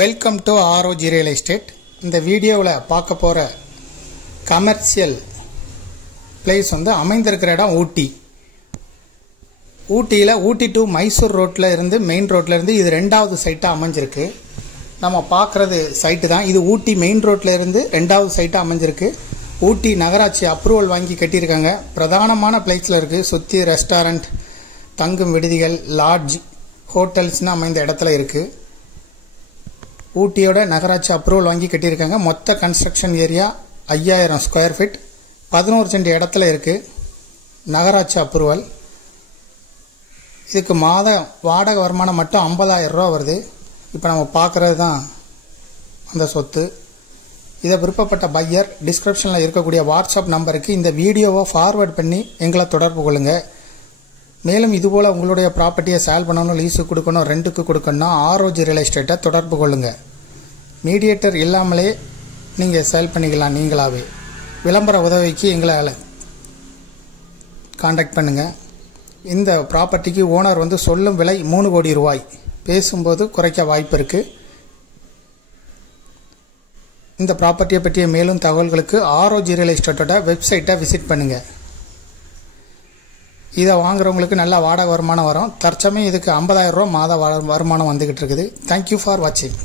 Welcome to ROG real estate. இந்த வீடியோவில் பார்க்க போகிற கமர்ஷியல் பிளேஸ் வந்து அமைந்திருக்கிற இடம் ஊட்டி. ஊட்டியில் ஊட்டி டு மைசூர் ரோட்டில் இருந்து மெயின் ரோட்டில் இருந்து இது ரெண்டாவது சைட்டாக அமைஞ்சிருக்கு. நம்ம பார்க்குறது சைட்டு தான் இது. ஊட்டி மெயின் ரோட்டில் இருந்து ரெண்டாவது சைட்டாக அமைஞ்சிருக்கு. ஊட்டி நகராட்சி அப்ரூவல் வாங்கி கட்டியிருக்காங்க. பிரதானமான பிளேஸில் இருக்குது. சுற்றி ரெஸ்டாரண்ட், தங்கும் விடுதிகள், லாட்ஜ், ஹோட்டல்ஸ்னு அமைந்த இடத்துல இருக்குது. ஊட்டியோட நகராட்சி அப்ரூவல் வாங்கி கட்டியிருக்காங்க. மொத்த construction area 5000 square feet, 11 cent இடத்துல இருக்குது. நகராட்சி அப்ரூவல். இதுக்கு மாத வாடகை வருமானம் மட்டும் 50,000 ரூபா வருது. இப்போ நம்ம பார்க்குறது தான் அந்த சொத்து. இதை விருப்பப்பட்ட பையர் டிஸ்கிரிப்ஷனில் இருக்கக்கூடிய வாட்ஸ்அப் நம்பருக்கு இந்த வீடியோவை ஃபார்வேர்ட் பண்ணி எங்களை தொடர்பு கொள்ளுங்கள். மேலும் இதுபோல் உங்களுடைய ப்ராப்பர்ட்டியை சேல் பண்ணணும், லீஸுக்கு கொடுக்கணும், ரெண்டுக்கு கொடுக்கணும்னா ROG ரியல் எஸ்டேட்டை தொடர்பு கொள்ளுங்கள். மீடியேட்டர் இல்லாமலே நீங்கள் சேல் பண்ணிக்கலாம். நீங்களாகவே விளம்பர உதவிக்கு எங்களை காண்டாக்ட் பண்ணுங்கள். இந்த ப்ராப்பர்ட்டிக்கு ஓனர் வந்து சொல்லும் விலை 3 கோடி ரூபாய். பேசும்போது குறைக்க வாய்ப்பு இருக்குது. இந்த ப்ராப்பர்ட்டியை பற்றிய மேலும் தகவல்களுக்கு ROG ரியல் எஸ்டேட்டோட வெப்சைட்டை விசிட் பண்ணுங்கள். இதை வாங்குறவங்களுக்கு நல்ல வாடகை வருமானம் வரும். தற்சமயம் இதுக்கு 50,000 ரூபா மாத வருமானம் வந்துக்கிட்டு இருக்குது. தேங்க்யூ ஃபார் வாட்சிங்.